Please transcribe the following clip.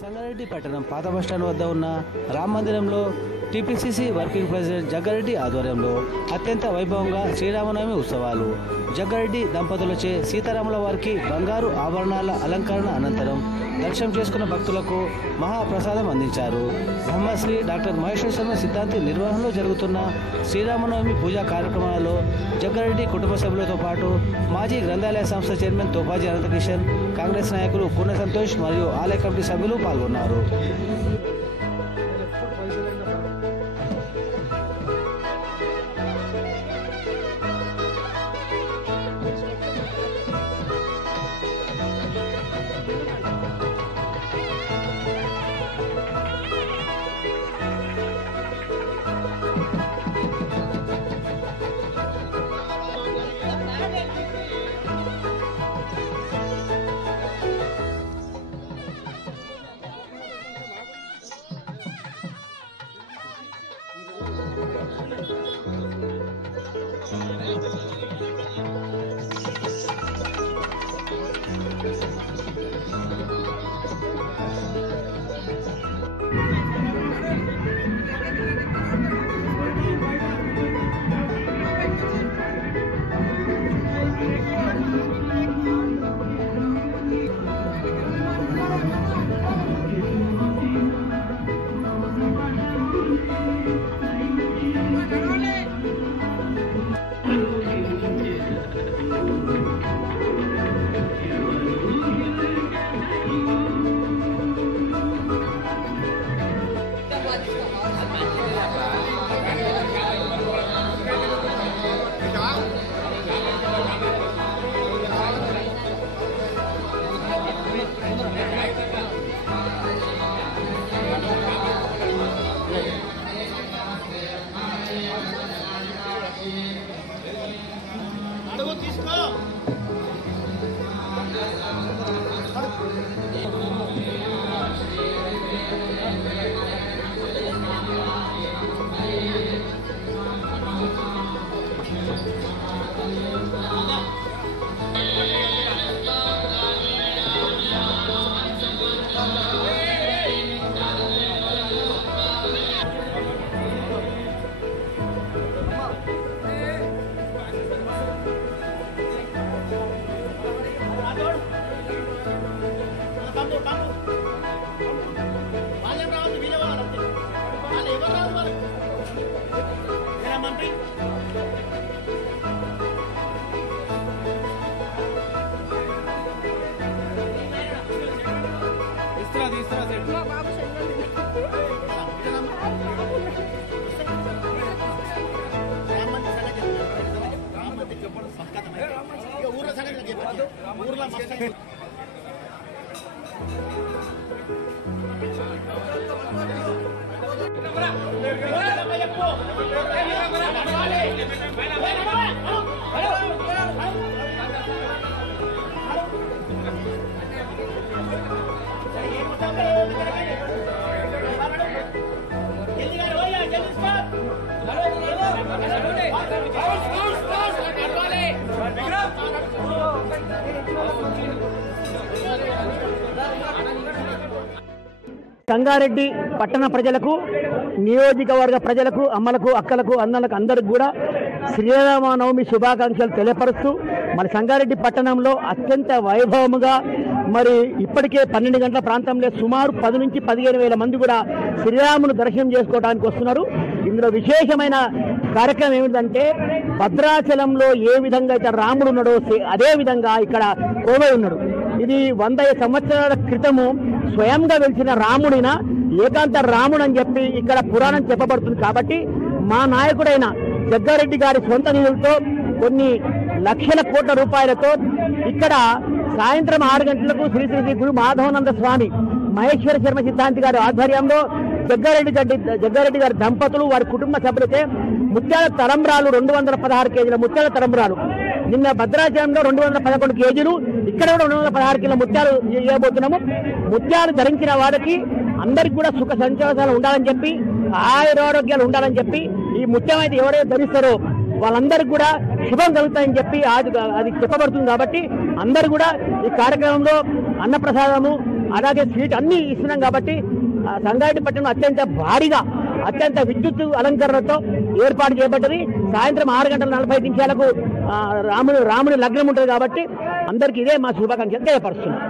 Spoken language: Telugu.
సంగారెడ్డి పట్టణం పాత బస్టాండ్ వద్ద ఉన్న రామ మందిరంలో టీపీసీసీ వర్కింగ్ ప్రెసిడెంట్ జగ్గారెడ్డి ఆధ్వర్యంలో అత్యంత వైభవంగా శ్రీరామనవమి ఉత్సవాలు. జగ్గారెడ్డి దంపతులచే సీతారాముల వారికి బంగారు ఆభరణాల అలంకరణ అనంతరం దర్శనం చేసుకున్న భక్తులకు మహాప్రసాదం అందించారు. బ్రహ్మశ్రీ డాక్టర్ మహేశ్వర శర్మ సిద్ధాంతి నిర్వహణలో జరుగుతున్న శ్రీరామనవమి పూజా కార్యక్రమాలలో జగ్గారెడ్డి కుటుంబ సభ్యులతో పాటు మాజీ గ్రంథాలయ సంస్థ చైర్మన్ తోపాజీ అనంతకిషన్, కాంగ్రెస్ నాయకులు పూర్ణ సంతోష్ మరియు ఆలయ కమిటీ సభ్యులు పాల్గొన్నారు. సంగారెడ్డి పట్టణ ప్రజలకు, నియోజకవర్గ ప్రజలకు, అమ్మలకు, అక్కలకు, అన్నలకు అందరికి కూడా శ్రీరామనవమి శుభాకాంక్షలు తెలియపరుస్తూ మన సంగారెడ్డి పట్టణంలో అత్యంత వైభవముగా మరి ఇప్పటికే 12 గంటల ప్రాంతంలో సుమారు 10 నుంచి 15,000 మంది కూడా శ్రీరామును దర్శనం చేసుకోవడానికి వస్తున్నారు. ఇందులో విశేషమైన కార్యక్రమం ఏమిటంటే భద్రాచలంలో ఏ విధంగా అయితే రాముడు ఉన్నాడో అదే విధంగా ఇక్కడ కోవై ఉన్నాడు. ఇది 100 సంవత్సరాల క్రితము స్వయంగా వెలిసిన రాముడిన ఏకాంత రాముడు అని చెప్పి ఇక్కడ పురాణం చెప్పబడుతుంది. కాబట్టి మా నాయకుడైన జగ్గారెడ్డి గారి సొంత నిధులతో కొన్ని లక్షల కోట్ల రూపాయలతో ఇక్కడ సాయంత్రం 6 గంటలకు శ్రీ శ్రీ శ్రీ గురు మాధవానంద స్వామి మహేశ్వర శర్మ సిద్ధాంతి గారి ఆధ్వర్యంలో జగ్గారెడ్డి గారి దంపతులు వారి కుటుంబ సభ్యులైతే ముత్యాల తలంబ్రాలు 216 కేజీల ముత్యాల తలంబ్రాలు, నిన్న భద్రాచలంలో 211 కేజీలు, ఇక్కడ కూడా 216 కిలో ముత్యాలు ఇవ్వబోతున్నాము. ముత్యాలు ధరించిన వారికి అందరికి కూడా సుఖ సంతోషాలు ఉండాలని చెప్పి, ఆయురారోగ్యాలు ఉండాలని చెప్పి, ఈ ముత్యం అయితే ఎవరైతే ధరిస్తారో వాళ్ళందరికీ కూడా శుభం కలుగుతాయని చెప్పి అది చెప్పబడుతుంది. కాబట్టి అందరూ కూడా ఈ కార్యక్రమంలో అన్నప్రసాదము అలాగే స్వీట్ అన్ని ఇస్తున్నాం కాబట్టి సంగారెడ్డి పట్టణం అత్యంత భారీగా అత్యంత విద్యుత్ అలంకరణతో ఏర్పాటు చేయబడ్డది. సాయంత్రం 6:40 రాముని లగ్నం ఉంటుంది కాబట్టి అందరికీ ఇదే మా శుభాకాంక్షలు తెలియపరుస్తున్నాం.